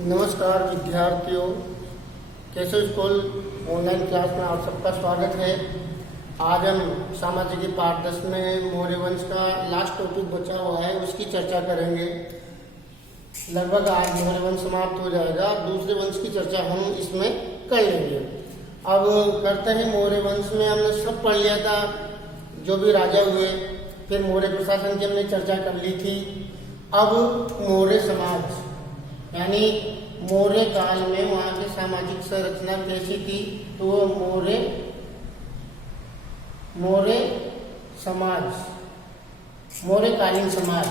नमस्कार विद्यार्थियों, कैसे स्कूल ऑनलाइन क्लास में आप सबका स्वागत है। आज हम सामाजिक पाठ 10 में मौर्य वंश का लास्ट टॉपिक बचा हुआ है, उसकी चर्चा करेंगे। लगभग आज मौर्य वंश समाप्त हो जाएगा, दूसरे वंश की चर्चा हम इसमें कर लेंगे। अब करते हैं मौर्य वंश में हमने सब पढ़ लिया था, जो भी राजा हुए, फिर मौर्य प्रशासन की हमने चर्चा कर ली थी। अब मौर्य समाज यानी मौर्य काल में वहां की सामाजिक संरचना कैसी थी, तो वो मौर्य समाज, मौर्यकालीन समाज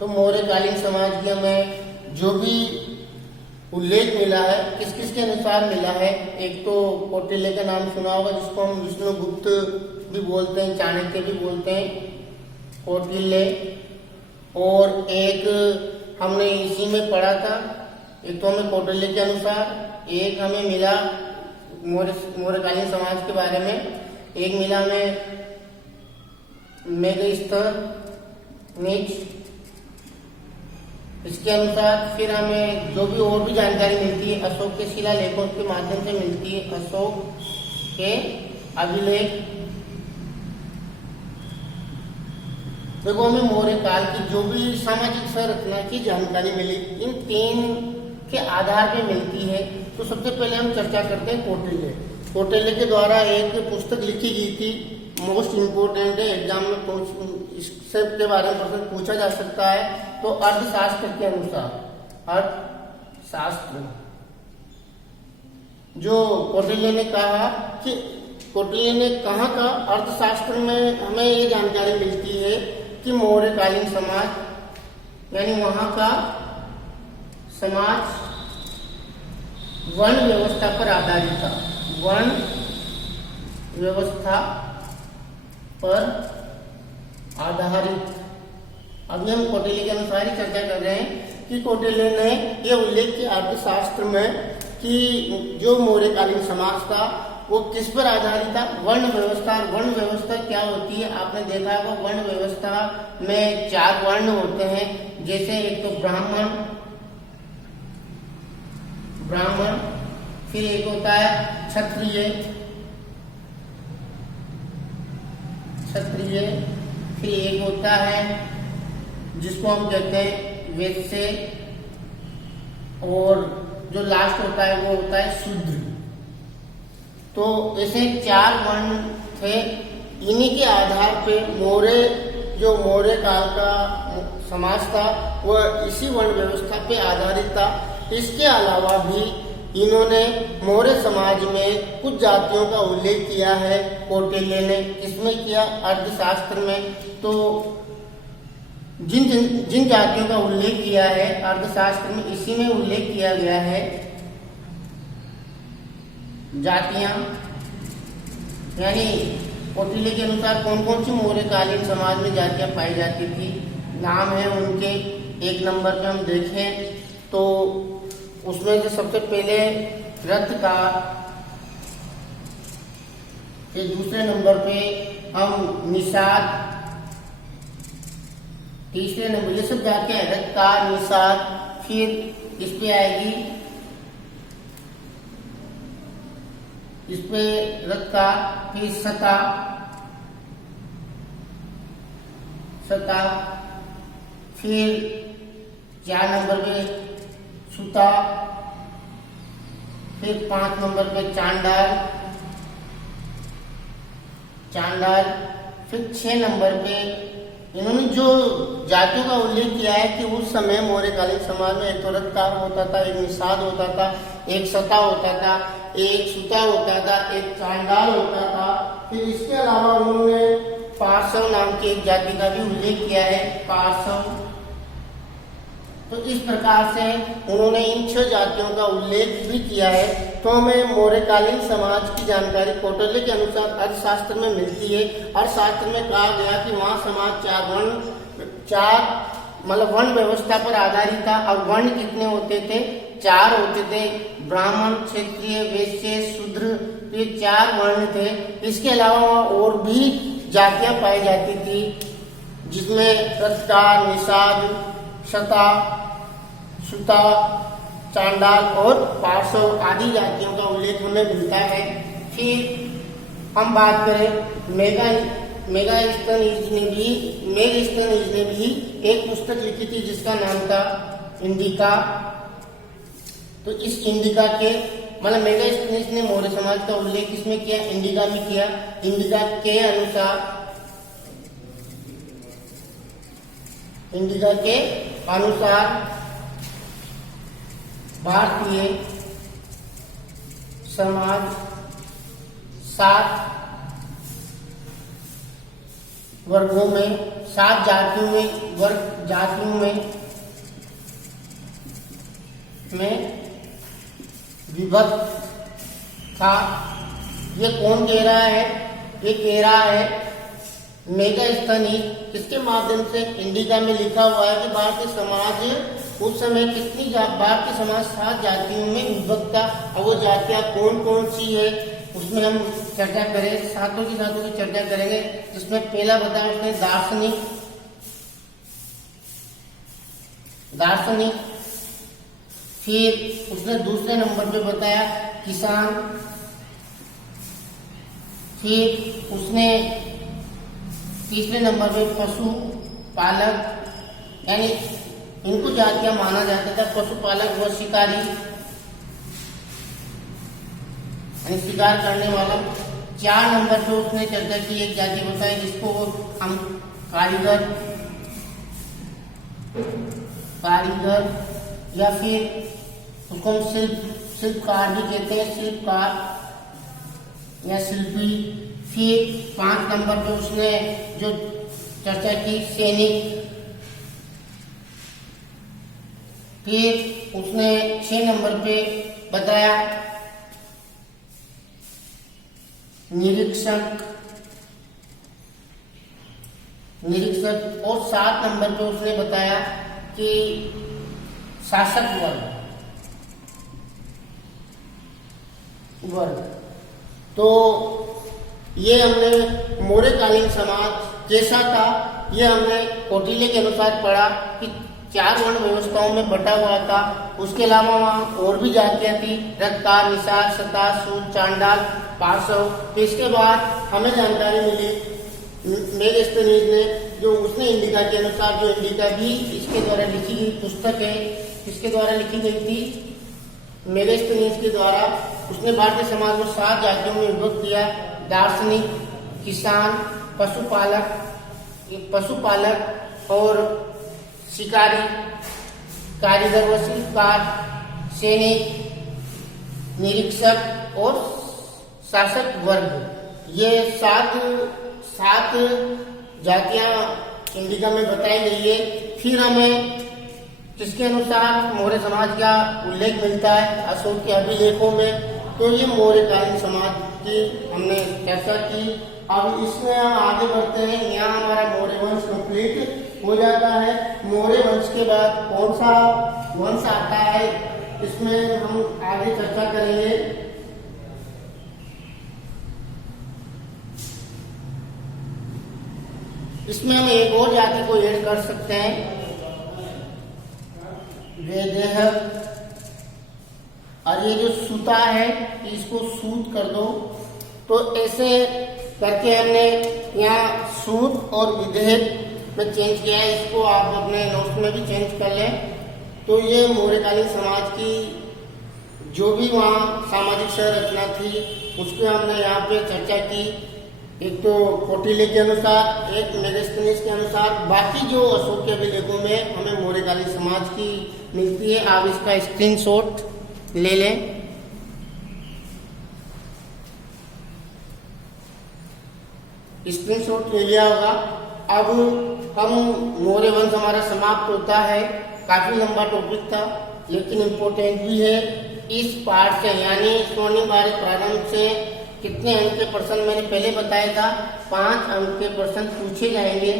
तो मौर्यकालीन समाज की हमें जो भी उल्लेख मिला है, किस किस के अनुसार मिला है। एक तो कौटिल्य का नाम सुना होगा, जिसको हम विष्णुगुप्त भी बोलते हैं, चाणक्य भी बोलते हैं, कौटिल्य। और एक हमने इसी में पढ़ा था, एक तो हमें कौटिल्य के अनुसार, एक हमें मिला मौर्यकालीन समाज के बारे में, एक मिला हमें मेगास्तर नीच, इसके अनुसार फिर हमें जो भी और भी जानकारी मिलती है अशोक के शिलालेखों के माध्यम से मिलती है, अशोक के अभिलेख। देखो, हमें मौर्य काल की जो भी सामाजिक संरचना की जानकारी मिली, इन तीन के आधार पे मिलती है। तो सबसे पहले हम चर्चा करते हैं कौटिल्य। कौटिल्य के द्वारा एक पुस्तक लिखी गई थी, मोस्ट इम्पोर्टेंट है, एग्जाम में इससे के बारे में प्रश्न पूछा जा सकता है। तो अर्थशास्त्र के अनुसार, अर्थशास्त्र जो कौटिल्य ने कहा कि कौटिल्य ने कहा का अर्थशास्त्र में हमें ये जानकारी मिलती है कि मौर्यकालीन समाज यानी वहां का समाज वर्ण व्यवस्था पर आधारित था, वर्ण व्यवस्था पर आधारित। अभी हम कौटिल्य के अनुसार ही चर्चा कर रहे हैं कि कौटिल्य ने यह उल्लेख किया अर्थशास्त्र में कि जो मौर्यकालीन समाज था वो किस पर आधारित था, वर्ण व्यवस्था। वर्ण व्यवस्था क्या होती है, आपने देखा होगा, वर्ण व्यवस्था में 4 वर्ण होते हैं। जैसे एक तो ब्राह्मण, फिर एक होता है क्षत्रिय, फिर एक होता है जिसको हम कहते हैं वैश्य, और जो लास्ट होता है वो होता है शूद्र। तो ऐसे 4 वर्ण थे। इन्हीं के आधार पे मौर्य काल का समाज था वह इसी वर्ण व्यवस्था पे आधारित था। इसके अलावा भी इन्होंने मौर्य समाज में कुछ जातियों का उल्लेख किया है कौटिल्य ने। इसमें किया अर्थशास्त्र में। तो जिन जातियों का उल्लेख किया है अर्थशास्त्र में, इसी में उल्लेख किया गया है जातियां, यानी कौटिल्य के अनुसार कौन कौन सी मौर्यकालीन समाज में जातियां पाई जाती थी, नाम है उनके। 1 नंबर पे हम देखें तो उसमें से सबसे पहले रथकार, फिर दूसरे नंबर पे हम निषाद, तीसरे नंबर, ये सब जातियां हैं, रथकार, निषाद। फिर इस पे आएगी, इस पे रथकार, फिर सता, फिर 4 नंबर पे सुता, फिर 5 नंबर पे चांडाल, फिर 6 नंबर पे इन्होंने जो जातियों का उल्लेख किया है कि उस समय मौर्यकालीन समाज में एक तो रथकार होता था, एक निषाद होता था, एक सता होता था, एक सुता होता था, एक चांडाल होता था। फिर इसके अलावा उन्होंने पार्श्व नाम की एक जाति का भी उल्लेख किया है, पार्श्व। तो इस प्रकार से उन्होंने इन 6 जातियों का उल्लेख भी किया है। तो हमें मौर्यकालीन समाज की जानकारी कौटिल्य के अनुसार अर्थशास्त्र में मिलती है। अर्थशास्त्र में कहा गया कि वहाँ समाज 4 वर्ण व्यवस्था पर आधारित था। और वर्ण कितने होते थे, 4 होते थे, ब्राह्मण, क्षत्रिय, वैश्य, शूद्र, ये 4 वर्ण थे। इसके अलावा और भी जातियां पाई जाती थी। जिसमें रत्कार, निषाद, शता, सुता, चांडाल और पार्श्व आदि जातियों का उल्लेख हमें मिलता है। फिर हम बात करें मेगास्थनीज ने भी एक पुस्तक लिखी थी जिसका नाम था इंडिका। तो इस इंडिका के मतलब मेगास्थनीज ने मौर्य समाज का उल्लेख किसमें किया? इंडिका में किया। इंडिका के अनुसार भारतीय समाज 7 वर्गों में 7 जातियों में विभक्त था। ये कौन कह रहा है? ये कह रहा है मेगास्थनीज, किसके माध्यम से? इंडिका में लिखा हुआ है कि भारतीय समाज उस समय भारतीय समाज 7 जातियों में विभक्त था। और वो जातियां कौन कौन सी है उसमें हम चर्चा करें, सातों की चर्चा करेंगे। जिसमें पहला बताया उसने दार्शनिक, फिर उसने दूसरे नंबर पे बताया किसान, फिर उसने तीसरे नंबर पे पशु पालक, यानी इनको जातियां माना जाता था, पशुपालक व शिकारी, यानी शिकार करने वाला। 4 नंबर पे उसने चर्चा की एक जाति बताई जिसको हम कारीगर या फिर उसको हम शिल्पकार भी कहते हैं, शिल्पकार या शिल्पी। फिर 5 नंबर पे उसने जो चर्चा की सैनिक। फिर उसने 6 नंबर पे बताया निरीक्षक और 7 नंबर पे उसने बताया कि शासक वर्ग। तो ये हमने मौर्यकालीन समाज कैसा था ये हमने कौटिल्य के अनुसार पढ़ा कि 4 वर्ण व्यवस्थाओं में बटा हुआ था। उसके अलावा वहाँ और भी जातियां थी, रत्कार, निषाद, शता, सूद, चांडाल, पार्श्व। तो इसके बाद हमें जानकारी मिली मेगास्थनीज ने, जो उसने इंडिका के अनुसार, जो इंडिका भी इसके द्वारा लिखी गई पुस्तक है, इसके द्वारा लिखी गई थी मेगास्थनीज के द्वारा। उसने भारतीय समाज को 7 जातियों में विभक्त किया: दार्शनिक, किसान, पशुपालक और शिकारी, कारीगर व शिल्पकार, सैनिक, निरीक्षक और शासक वर्ग। ये 7 जातियां इंडिका में बताई गई है। फिर हमें किसके अनुसार मौर्य समाज का उल्लेख मिलता है? अशोक के अभिलेखों में। तो ये मौर्यकालीन समाज की हमने चर्चा की। अब इसमें हम आगे बढ़ते हैं। यहाँ हमारा मौर्य वंश कंप्लीट हो जाता है। मौर्य वंश के बाद कौन सा वंश आता है इसमें हम आगे चर्चा करेंगे। इसमें हम एक और जाति को ऐड कर सकते हैं, वैदेह। और ये जो सूता है इसको सूत कर दो। तो ऐसे करके हमने यहाँ सूत और विदेह में चेंज किया है। इसको आप अपने नोट्स में भी चेंज कर लें। तो ये मौर्यकालीन समाज की जो भी वहाँ सामाजिक संरचना थी उसको हमने यहाँ पे चर्चा की। एक तो कौटिल्य के अनुसार, एक मेगास्थनीज के अनुसार, बाकी जो अशोक के अभिलेखों में हमें मौर्यकालीन समाज की मिलती है। आप इसका स्क्रीनशॉट ले लें। स्क्रीनशॉट ले लिया होगा। अब हम मौर्य वंश हमारा समाप्त होता है। काफी लंबा टॉपिक था लेकिन इम्पोर्टेंट भी है। इस पार्ट से यानी स्वर्णिम भारत प्रारंभ से कितने अंक के प्रश्न मैंने पहले बताया था, 5 अंक के प्रश्न पूछे जाएंगे।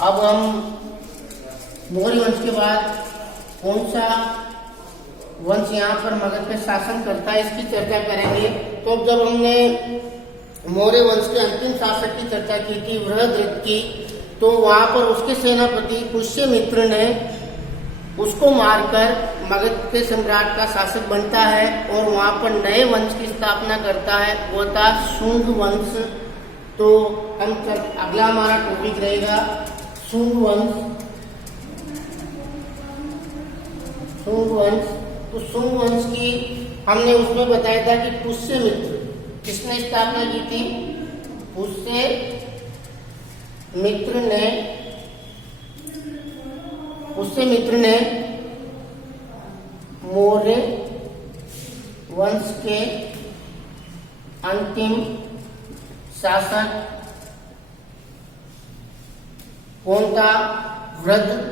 अब हम मौर्य वंश के बाद कौन सा वंश यहाँ पर मगध पे शासन करता है, इसकी चर्चा करेंगे। तो जब हमने मौर्य वंश के अंतिम शासक की चर्चा की थी, बृहद्रथ की, तो वहां पर उसके सेनापति पुष्यमित्र ने उसको मारकर मगध के सम्राट का शासक बनता है और वहां पर नए वंश की स्थापना करता है, वो था शुंग वंश। तो हम अगला हमारा टॉपिक रहेगा शुंग वंश। शुंग वंश, तो शुंग वंश की हमने उसमें बताया था कि पुष्यमित्र किसने स्थापना की थी? पुष्यमित्र ने मौर्य वंश के अंतिम शासक कौन था? बृहदत्त।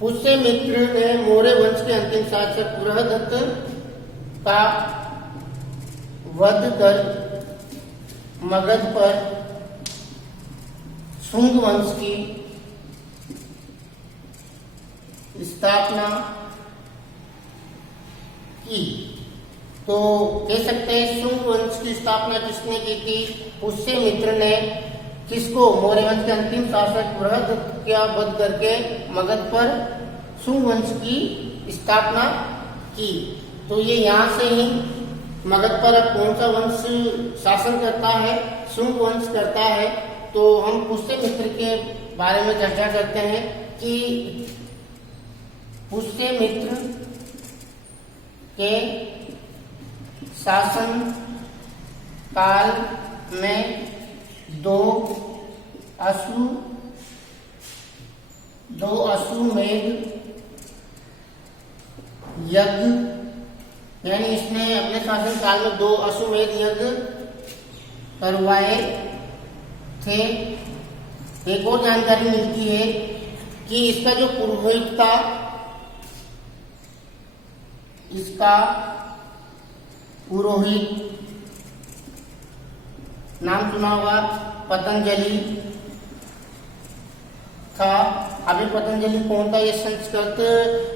पुष्यमित्र ने मौर्य वंश के अंतिम शासक बृहदत्त का वध कर मगध पर शुंग वंश की स्थापना की। तो कह सकते हैं शुंग वंश की स्थापना किसने की थी? पुष्यमित्र ने। किसको? मौर्य वंश के अंतिम शासक बृहदत्त का वध करके मगध पर शुंग वंश की स्थापना की। तो ये यहाँ से ही मगध पर अब कौन सा वंश शासन करता है? शुंग वंश करता है। तो हम पुष्यमित्र के बारे में चर्चा करते हैं कि पुष्यमित्र के शासन काल में दो अश्वमेध यज्ञ, यानी इसने अपने शासन काल में 2 अश्वमेध यज्ञ करवाए थे। एक और जानकारी मिलती है कि इसका जो पुरोहित था, इसका पुरोहित नाम सुना होगा, पतंजलि था। अभी पतंजलि कौन था? ये संस्कृत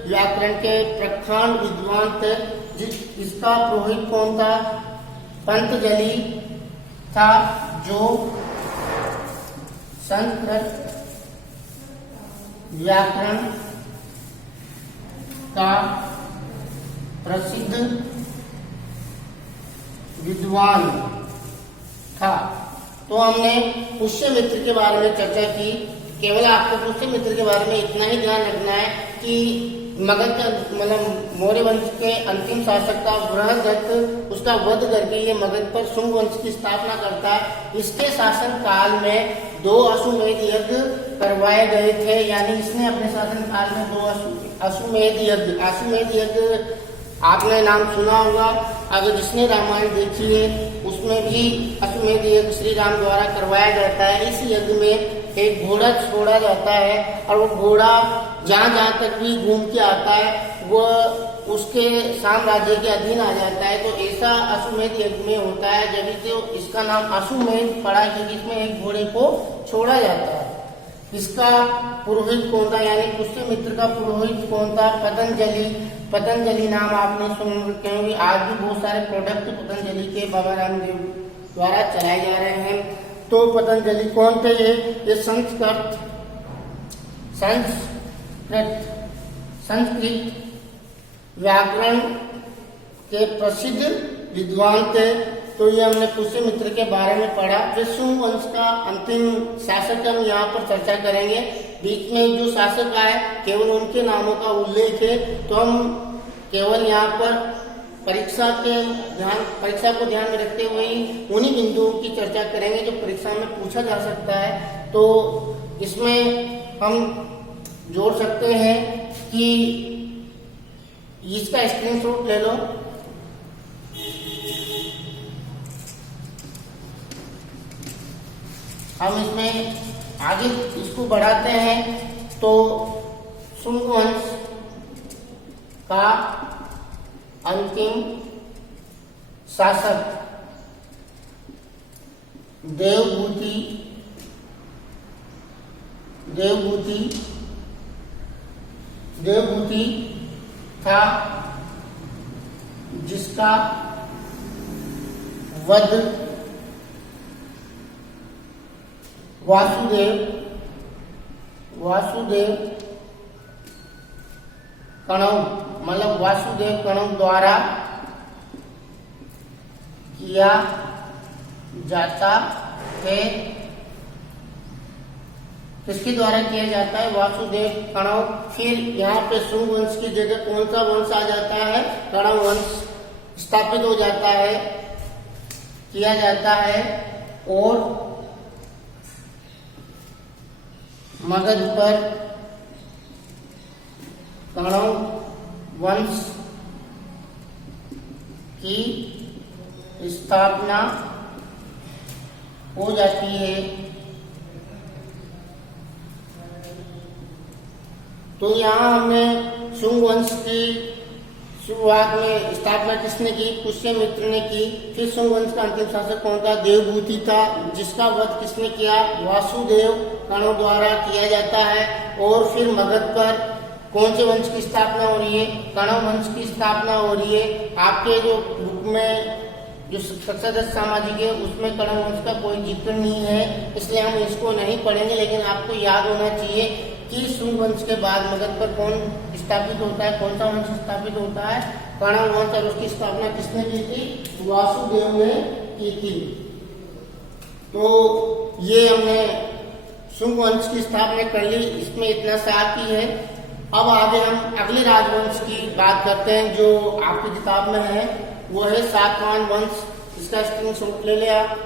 व्याकरण के प्रखंड विद्वान थे। इसका पुरोहित कौन था? पंतजलि था, जो संस्कृत व्याकरण का प्रसिद्ध विद्वान था। तो हमने पुष्यमित्र के बारे में चर्चा की। केवल आपको पुष्यमित्र के बारे में इतना ही ध्यान रखना है कि मगध का मतलब मौर्य वंश के अंतिम शासक था बृहदत्त, उसका वध करके ये मगध पर शुंग वंश की स्थापना करता है। इसके शासन काल में 2 अश्वमेध यज्ञ करवाए गए थे, यानी इसने अपने शासन काल में 2 अश्वमेध यज्ञ आपने नाम सुना होगा। अगर जिसने रामायण देखी है उसमें भी अश्वमेध यज्ञ श्री राम द्वारा करवाया जाता है। इस यज्ञ में एक घोड़ा छोड़ा जाता है और वो घोड़ा जहाँ तक भी घूम के आता है वो उसके साम्राज्य के अधीन आ जाता है। तो ऐसा अश्वमेध यज्ञ में होता है, जब से इसका नाम अश्वमेध पड़ा क्योंकि इसमें एक घोड़े को छोड़ा जाता है। इसका पुरोहित कौन था? यानी पुष्यमित्र का पुरोहित कौन था? पतंजलि नाम आपने सुन रखे होंगे। आज भी बहुत सारे प्रोडक्ट पतंजलि के बाबा रामदेव द्वारा चलाए जा रहे हैं। तो पतंजलि कौन थे? ये संस्कृत व्याकरण के प्रसिद्ध विद्वान थे। तो ये हमने पुष्यमित्र के बारे में पढ़ा। फिर शुंग वंश का अंतिम शासक हम यहाँ पर चर्चा करेंगे। बीच में जो शासक आए केवल उनके नामों का उल्लेख है, तो हम केवल यहाँ पर परीक्षा को ध्यान में रखते हुए उन्हीं बिंदुओं की चर्चा करेंगे जो परीक्षा में पूछा जा सकता है। तो इसमें हम जोड़ सकते हैं कि इसका स्क्रीनशॉट ले लो। हम इसमें आगे इसको बढ़ाते हैं तो शुंग वंश का अंतिम शासक देवभूति था, जिसका वध वासुदेव कणव मतलब वासुदेव कणव द्वारा किया जाता है। किसके द्वारा किया जाता है? वासुदेव कणव। फिर यहाँ पे शुंग वंश की जगह कौन सा वंश आ जाता है? कणव वंश स्थापित हो जाता है, किया जाता है, और मगध पर कणव वंश की स्थापना हो जाती है। तो यहाँ हमने शुंग वंश की शुरुआत में स्थापना किसने की? पुष्यमित्र ने की। फिर शुंग वंश का अंतिम शासक कौन था? देवभूति था, जिसका वध किसने किया? वासुदेव कणव द्वारा किया जाता है। और फिर मगध पर कौन से वंश की स्थापना हो रही है? कणव वंश की स्थापना हो रही है। आपके जो बुक में जो कक्षा 10 सामाजिक है उसमें कणव वंश का कोई जिक्र नहीं है, इसलिए हम इसको नहीं पढ़ेंगे। लेकिन आपको याद होना चाहिए कि शुंग वंश के बाद मगध पर कौन स्थापित होता है? कौन सा वंश स्थापित होता है? कणव वंश। और उसकी स्थापना किसने की थी? वासुदेव ने की थी। तो ये हमने शुंग वंश की स्थापना कर ली, इसमें इतना साथ ही है। अब आगे हम अगले राजवंश की बात करते हैं जो आपकी किताब में है, वो है सातवाहन वंश। इसका स्क्रीनशॉट ले लिया।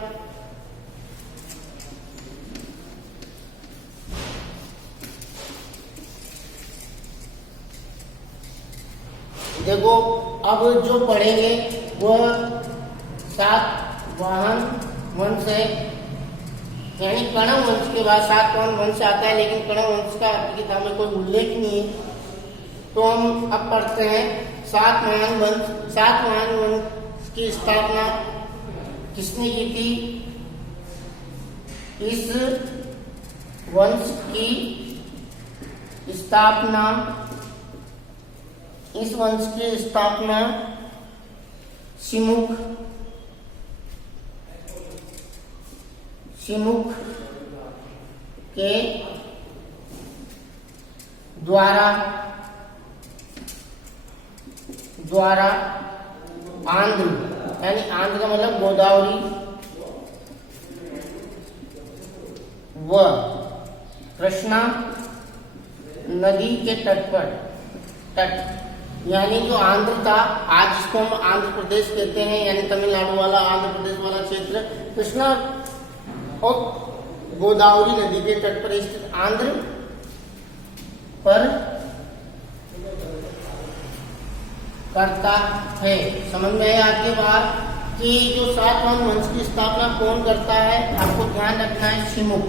देखो अब जो पढ़ेंगे वह सातवाहन वंश है, यानी कणव वंश के बाद सातवाहन वंश आता है, लेकिन कणव वंश का आपकी किताब में कोई उल्लेख नहीं है। तो हम अब पढ़ते हैं सातवाहन वंश। सातवाहन वंश की स्थापना किसने की थी? इस वंश की स्थापना शिमुख के द्वारा आंध्र, यानी आंध्र का मतलब गोदावरी व कृष्णा नदी के तट यानी जो आंध्र था, आज जिसको हम आंध्र प्रदेश कहते हैं, यानी तमिलनाडु वाला आंध्र प्रदेश वाला क्षेत्र, कृष्णा और गोदावरी नदी के तट पर स्थित आंध्र पर करता है। समझ में है आपके बात कि जो सातवाहन वंश की स्थापना कौन करता है? आपको ध्यान रखना है, शिमुख।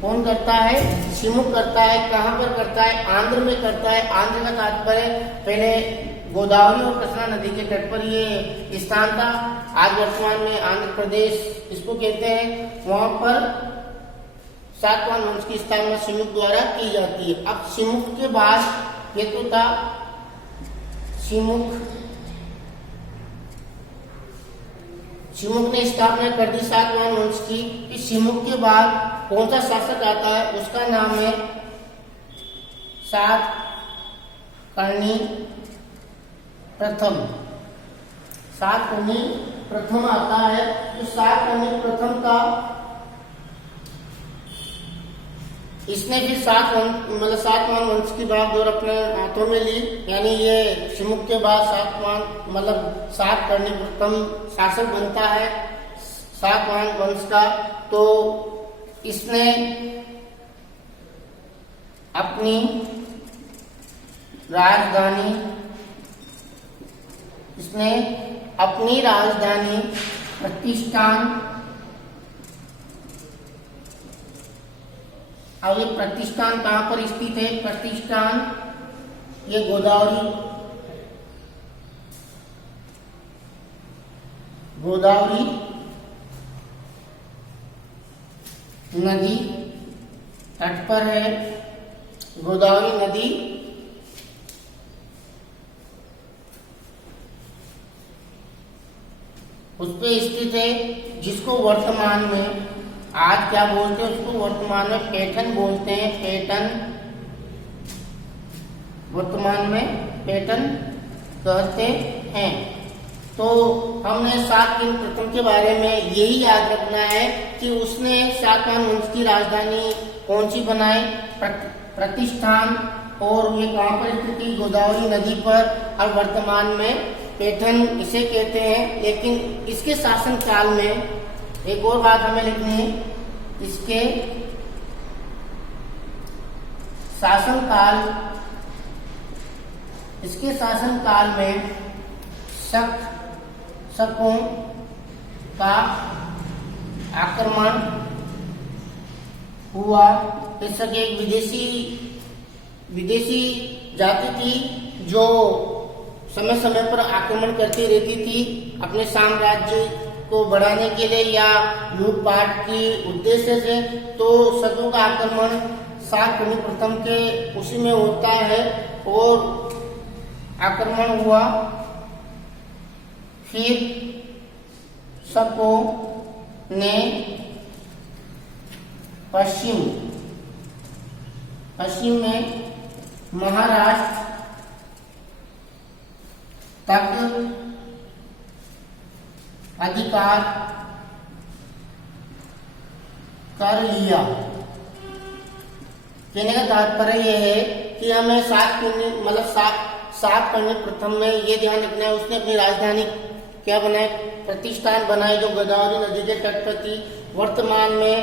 कौन करता है? शिमुख करता है। कहाँ पर करता है? आंध्र में करता है। आंध्र का तात्पर्य पहले गोदावरी और कृष्णा नदी के तट पर ये स्थान था, आज वर्तमान में आंध्र प्रदेश इसको कहते हैं। वहां पर सातवाहन वंश की स्थापना शिमुख द्वारा की जाती है। अब शिमुख के बाद ये तो था शिमुख ने स्थापना कर दी सातवाहन वंश की। इस शिमुख के बाद कौन सा शासक आता है? उसका नाम है सातकर्णी प्रथम। सातकर्णी प्रथम आता है। तो सातकर्णी प्रथम का इसने भी सातवाहन वंश की बागडोर अपने हाथों में ली, यानी ये शिमुख के बाद सातकर्णी प्रथम शासक बनता है सातवाहन वंश का। तो इसने अपनी राजधानी प्रतिष्ठान अब ये प्रतिष्ठान कहाँ पर स्थित है? प्रतिष्ठान ये गोदावरी नदी तट पर है। गोदावरी नदी उस पे स्थित है, जिसको वर्तमान में आज क्या बोलते हैं? उसको वर्तमान में पैठन बोलते हैं। पैठन वर्तमान में पैठन कहते हैं। तो हमने शातवाहन प्रथम के बारे में यही याद रखना है कि उसने शातवाहन वंश की राजधानी कौन सी बनाई? प्रतिष्ठान। और ये कहाँ पर स्थित थी? गोदावरी नदी पर। और वर्तमान में पैठन इसे कहते हैं। लेकिन इसके शासन काल में एक और बात हमें लिखनी है, इसके शासन काल में शकों का आक्रमण हुआ। इस शक एक विदेशी जाति थी जो समय समय पर आक्रमण करती रहती थी अपने साम्राज्य को बढ़ाने के लिए या लूटपाट के उद्देश्य से। तो शकों का आक्रमण शातवाहन प्रथम के उसी में होता है और आक्रमण हुआ। फिर शकों ने पश्चिम में महाराष्ट्र तक अधिकार कर लिया। कहने का तात्पर्य यह है कि हमें शातवाहन प्रथम में ये ध्यान रखना है, उसने अपनी राजधानी क्या बनाई? प्रतिष्ठान बनाई, जो गोदावरी नदी के तट पर थी। वर्तमान में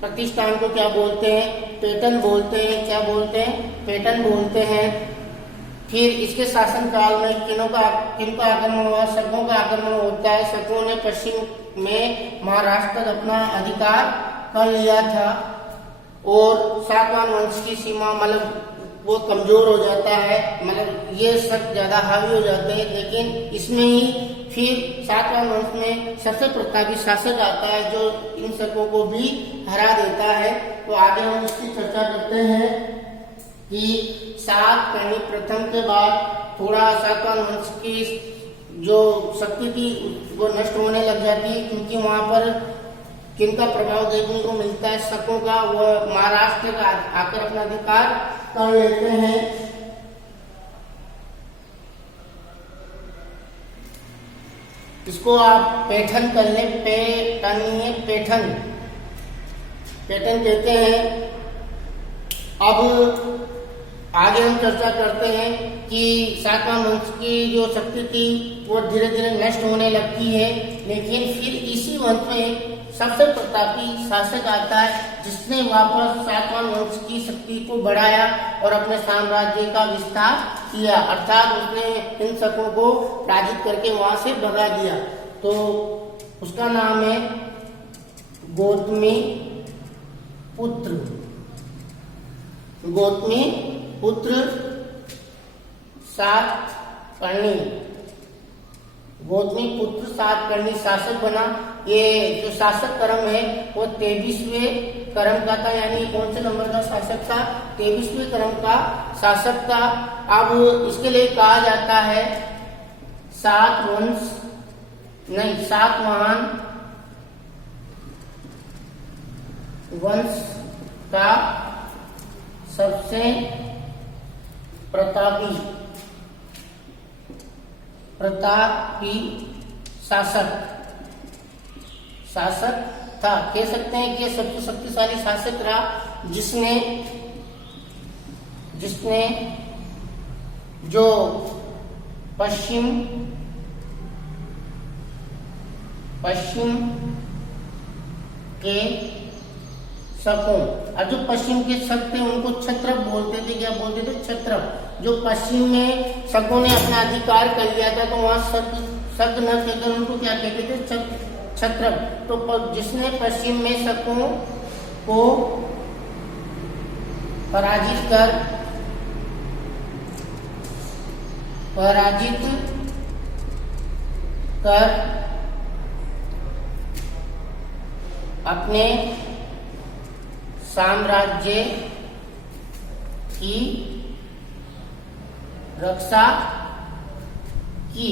प्रतिष्ठान को क्या बोलते हैं? पैठन बोलते हैं। क्या बोलते हैं? पैठन बोलते हैं। फिर इसके शासन काल में किनका आक्रमण हुआ? शकों का आक्रमण होता है। शकों ने पश्चिम में महाराष्ट्र तक अपना अधिकार कर लिया था और शातवाहन वंश की सीमा वो कमजोर हो जाता है, ये शक ज्यादा हावी हो जाते हैं। लेकिन इसमें ही फिर शातवाहन वंश में सबसे प्रतापी शासक आता है जो इन शकों को भी हरा देता है। तो आगे हम इसकी चर्चा करते हैं कि शातवाहन प्रथम के बाद थोड़ा शातवाहन वंश की जो शक्ति थी वो नष्ट होने लग जाती है, क्योंकि वहां पर किनका प्रभाव देखने को मिलता है? शकों का। वो महाराष्ट्र का आकर अपना अधिकार कर लेते हैं। इसको आप पैठन कर ले। पैठन कहते हैं। अब आगे हम चर्चा करते हैं कि शातवाहन वंश की जो शक्ति थी वो धीरे धीरे नष्ट होने लगती है। लेकिन फिर इसी वंश में सबसे प्रतापी शासक आता है जिसने वापस शातवाहन वंश की शक्ति को बढ़ाया और अपने साम्राज्य का विस्तार किया। अर्थात उसने इन शकों को पराजित करके वहां से भगा दिया। तो उसका नाम है गौतमीपुत्र सातकर्णी शासक बना। ये जो शासक क्रम है वो 23वें क्रम का था, यानी कौन से नंबर का शासक था? 23वें क्रम का शासक था। अब इसके लिए कहा जाता है सातवाहन वंश का सबसे प्रतापी शासक था। कह सकते हैं कि ये सबसे शक्तिशाली शासक रहा जिसने जो पश्चिम के शकों, और जो पश्चिम के शक थे उनको क्षत्रप बोलते थे। क्या बोलते थे? क्षत्रप। जो पश्चिम में शकों ने अपना अधिकार कर लिया था तो वहां शक न कहकर उनको क्या कहते थे? क्षत्रप। तो जिसने पश्चिम में शकों को पराजित कर अपने साम्राज्य की रक्षा की।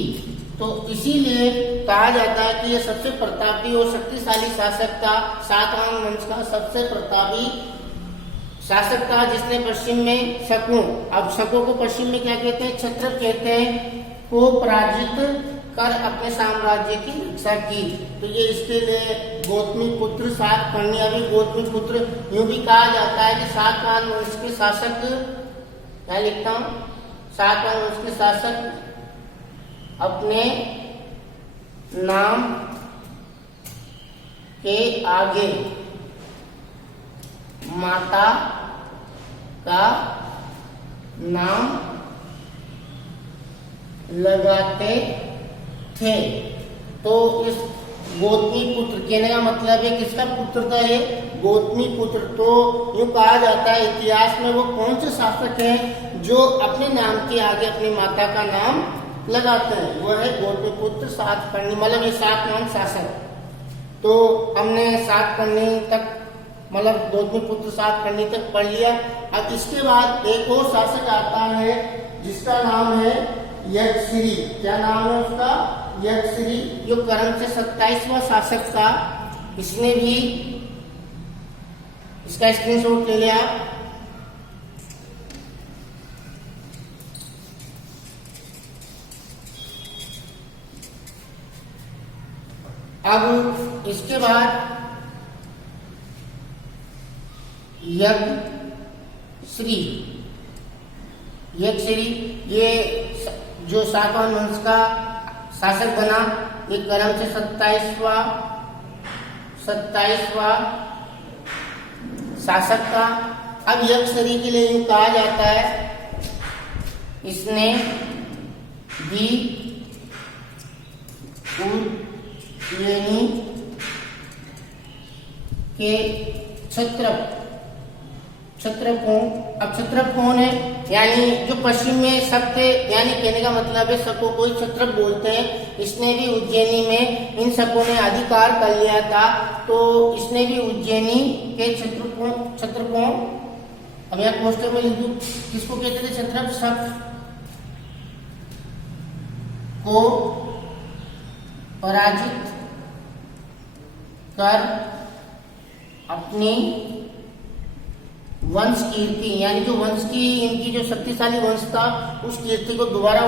तो इसीलिए कहा जाता है कि यह सबसे प्रतापी और शक्तिशाली शासक था। सातवाहन वंश का सबसे प्रतापी शासक था, जिसने पश्चिम में शकों, अब शकों को पश्चिम में क्या कहते हैं, क्षत्रप कहते हैं, को पराजित कर अपने साम्राज्य की रक्षा की। तो ये इसके लिए गौतमी पुत्र सातकर्णी, अभी गौतमी पुत्र यूं भी कहा जाता है कि सातवाहन वंश के शासक, क्या लिखता हूं, सातवाहन वंश के शासक अपने नाम के आगे माता का नाम लगाते थे। तो इस गौतमी पुत्र कहने का मतलब है किसका पुत्र था ये, गौतमी पुत्र। तो यूं कहा जाता है इतिहास में वो कौन से शासक हैं जो अपने नाम के आगे अपनी माता का नाम लगाते हैं, वो है गौतमी पुत्र सातकर्णी, मतलब ये सातवाहन शासक। तो हमने सातकर्णी तक, मतलब गौतमी पुत्र सातकर्णी तक पढ़ लिया। अब इसके बाद एक और शासक आता है जिसका नाम है यक्षश्री। क्या नाम है उसका, यक्षश्री, जो कर्म से 27वां शासक था। इसने भी, इसका स्क्रीनशॉट ले लिया। अब इसके बाद यक्षश्री, ये जो सातवाहन वंश का शासक बना, ये कर्म से 27वां शासक था। अब यक्षश्री के लिए यूं कहा जाता है इसने भी उज्जैनी के क्षत्रप कौन है, यानी जो पश्चिम में शक थे, यानी कहने का मतलब है शकों को क्षत्रप बोलते हैं। इसने भी उज्जैनी में, इन शकों ने अधिकार कर लिया था, तो इसने भी उज्जैनी के क्षत्रप अब यहाँ पोस्टर में लिख दूं, किसको कहते थे क्षत्रप, शक को पराजित कर अपनी वंश कीर्ति, यानी जो वंश की, इनकी जो शक्तिशाली वंश था उस कीर्ति को दोबारा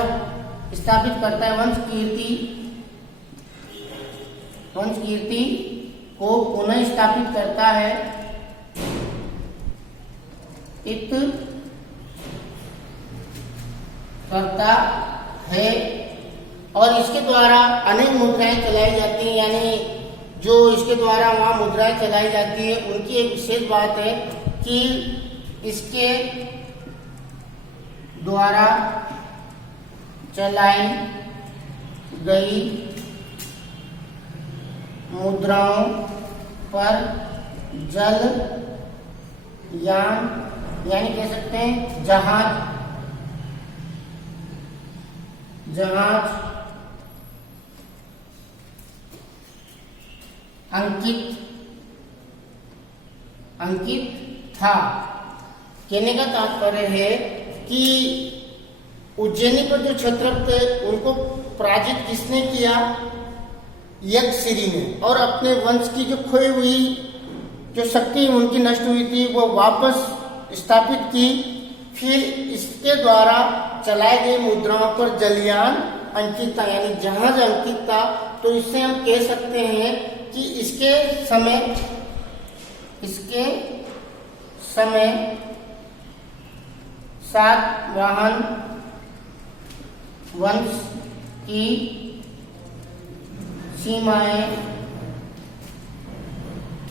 स्थापित करता है। वंश कीर्ति को पुनः स्थापित करता है। इत करता है और इसके द्वारा अनेक मुद्राएं चलाई जाती हैं, यानी जो इसके द्वारा वहां मुद्राएं चलाई जाती है उनकी एक विशेष बात है कि इसके द्वारा चलाई गई मुद्राओं पर जल यान, यानी कह सकते हैं जहाज अंकित था। कहने का तात्पर्य है कि उज्जैनी पर जो क्षत्रप थे उनको पराजित किसने किया, यक्षश्री ने, और अपने वंश की जो खोई हुई जो शक्ति उनकी नष्ट हुई थी वो वापस स्थापित की। फिर इसके द्वारा चलाए गए मुद्राओं पर जलयान अंकित था, यानी जहाज अंकित था। तो इससे हम कह सकते हैं कि इसके समय सातवाहन वंश की सीमाएं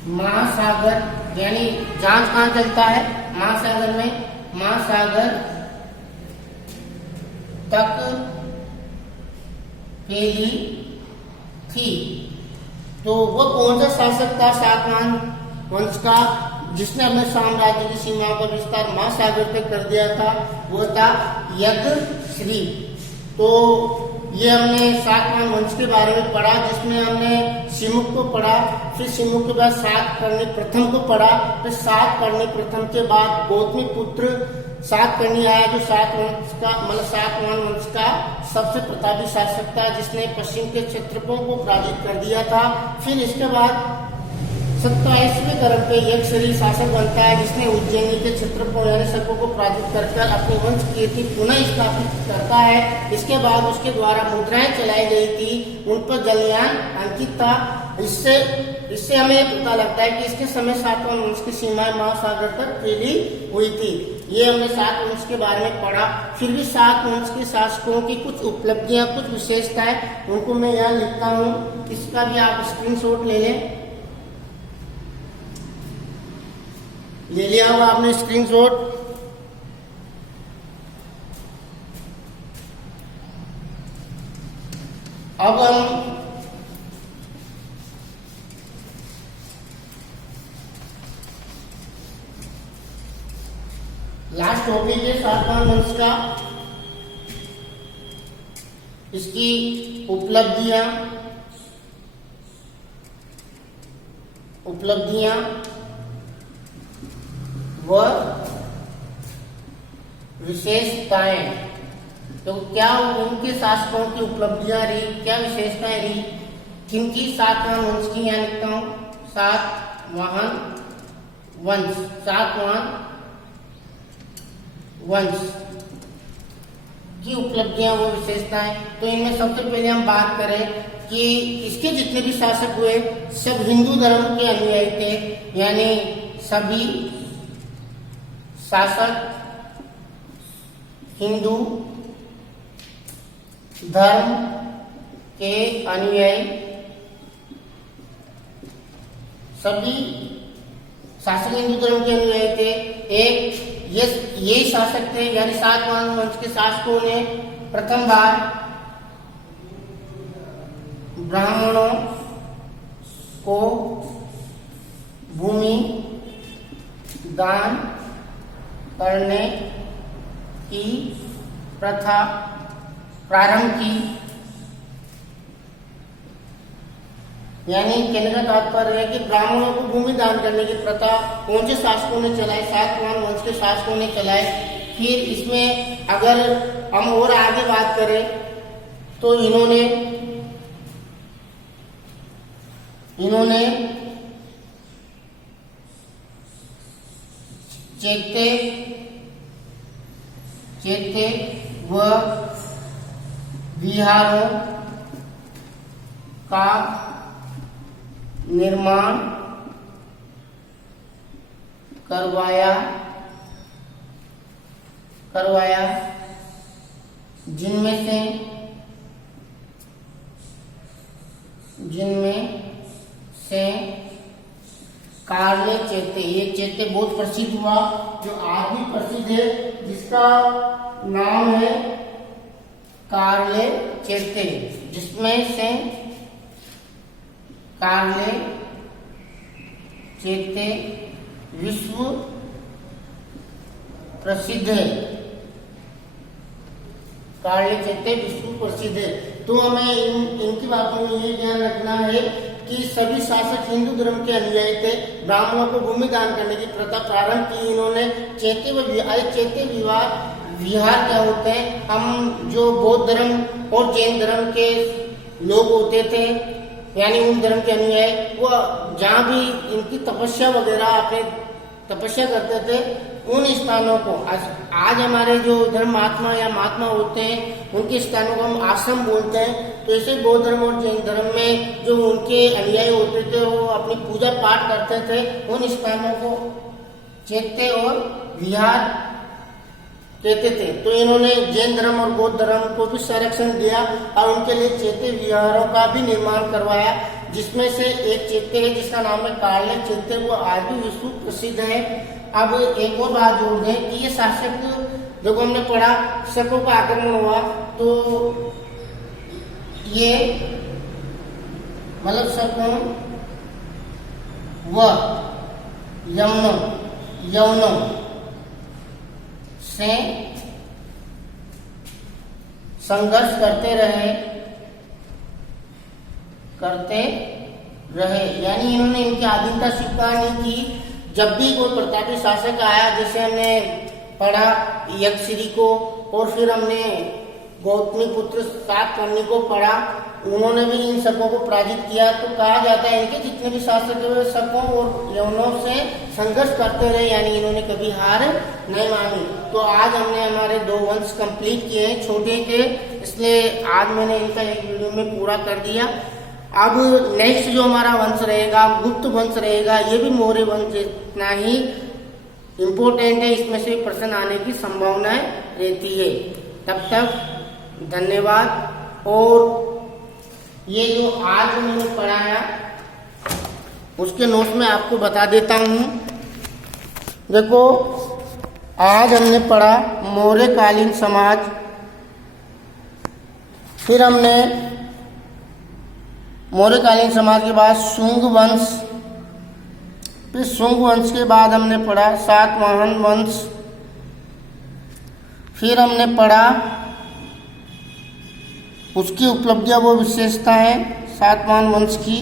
महासागर, यानी जहाज कहाँ चलता है, महासागर में, महासागर तक फैली थी। तो वो कौन सा शासक था सातवाहन वंश का, जिसने अपने साम्राज्य की सीमाओं का विस्तार महासागर तक कर दिया था वो था यज्ञश्री। तो ये हमने सातवाहन वंश के बारे में पढ़ा, जिसमें हमने सिमुक को पढ़ा, फिर सिमुक के बाद सातकर्णी प्रथम को पढ़ा, फिर सातकर्णी प्रथम के बाद गौतमी पुत्र सातकर्णी आया, जो सातवाहन वंश का सबसे प्रतापी शासक था, जिसने पश्चिम के क्षेत्रफलों को पराजित कर दिया था। फिर इसके बाद 27वें क्रम पे यज्ञश्री शासक बनता है, जिसने उज्जैनी के क्षेत्रफल यानी सबको को पराजित कर अपने वंश कीर्ति पुनः स्थापित करता है। इसके बाद उसके द्वारा मुद्राएं चलाई गई थी, उन पर जलयान अंकित था। इससे हमें यह पता लगता है कि इसके समय सातवाहन वंश की सीमाएं महासागर तक फैली हुई थी। ये हमने सात वंश के बारे में पढ़ा। फिर भी सात वंश के शासकों की कुछ उपलब्धियां, कुछ विशेषताएं, उनको मैं यहाँ लिखता हूँ। इसका भी आप स्क्रीनशॉट ले लें। ले लिया होगा आपने स्क्रीनशॉट। अब हम लास्ट टॉपिक है सातवाहन वंश का, इसकी उपलब्धियां व विशेषताएं। तो क्या उनके शासकों की उपलब्धियां रही, क्या विशेषताएं रही, किनकी सातवाहन वंश की, यहाँ लिखता हूं सातवाहन वंश की उपलब्धियां वो विशेषताएं। तो इनमें सबसे पहले हम बात करें कि इसके जितने भी शासक हुए सब हिंदू धर्म के अनुयायी थे, यानी सभी शासक हिंदू धर्म के अनुयायी, सभी शासक हिंदू धर्म के अनुयायी थे। एक ये शासक थे, यानी सातवाहन वंश के शासकों ने प्रथम बार ब्राह्मणों को भूमि दान करने की प्रथा प्रारंभ की। यानी कहने का तात्पर्य है कि ब्राह्मणों को भूमि दान करने की प्रथा कौन से शासकों ने चलाई? सातवाहन वंश के शासकों ने चलाई। फिर इसमें अगर हम और आगे बात करें तो इन्होंने चैत्य व विहारों का निर्माण करवाया, जिनमें से कार्ले चैत्य, ये चैत्य बहुत प्रसिद्ध हुआ, जो आज भी प्रसिद्ध है, जिसका नाम है कार्ले चैत्य, जिसमें से कार्ले चैत्य विश्व प्रसिद्ध है। कार्ले चैत्य विश्व प्रसिद्ध है। तो हमें इनकी बातों में ये ध्यान रखना है कि सभी शासक हिंदू धर्म के अनुयायी थे। ब्राह्मणों को भूमि दान करने की प्रथा प्रारंभ की इन्होंने। चैत्य विहार क्या होते हैं? हम जो बौद्ध धर्म और जैन धर्म के लोग होते थे, यानी उन धर्म के अनुयायी, वो जहाँ भी इनकी तपस्या वगैरह अपने तपस्या करते थे, उन स्थानों को आज हमारे जो धर्म महात्मा या महात्मा होते हैं, उनके स्थानों को हम आश्रम बोलते हैं। तो ऐसे बौद्ध धर्म और जैन धर्म में जो उनके अनुयायी होते थे, वो अपनी पूजा पाठ करते थे, उन स्थानों को चैत्य और विहार कहते थे। तो इन्होंने जैन धर्म और बौद्ध धर्म को भी संरक्षण दिया और उनके लिए चैत्य विहारों का भी निर्माण करवाया, जिसमें से एक चैत्य है जिसका नाम है कार्ले चैत्य, वो आज भी विश्व प्रसिद्ध है। अब एक और बात जोड़ दें कि ये शासक, जब हमने पढ़ा शासकों का आक्रमण हुआ, तो ये मतलब शासकों व यवनों से संघर्ष करते रहे, यानी इन्होंने इनकी आधीनता स्वीकार नहीं की। जब भी कोई प्रतापी शासक आया, जैसे हमने पढ़ा यक्षश्री को, और फिर हमने गौतमी पुत्र शातकर्णी को पढ़ा, उन्होंने भी इन सबों को पराजित किया। तो कहा जाता है इनके जितने भी शासक थे वे सबों और यवनों से संघर्ष करते रहे, यानी इन्होंने कभी हार नहीं मानी। तो आज हमने हमारे 2 वंश कंप्लीट किए हैं, छोटे थे, इसलिए आज मैंने इनका एक वीडियो में पूरा कर दिया। अब नेक्स्ट जो हमारा वंश रहेगा, गुप्त वंश रहेगा, ये भी मौर्य वंश जितना ही इम्पोर्टेंट है, इसमें से प्रश्न आने की संभावनाएं रहती है। तब तक धन्यवाद। और ये जो आज मैंने पढ़ाया उसके नोट्स में आपको बता देता हूँ। देखो, आज हमने पढ़ा मौर्यकालीन समाज, फिर हमने मौर्यकालीन समाज के बाद शुंग वंश, फिर शुंग वंश के बाद हमने पढ़ा सातवाहन वंश, फिर हमने पढ़ा उसकी उपलब्धियां वो विशेषता है सातवाहन वंश की।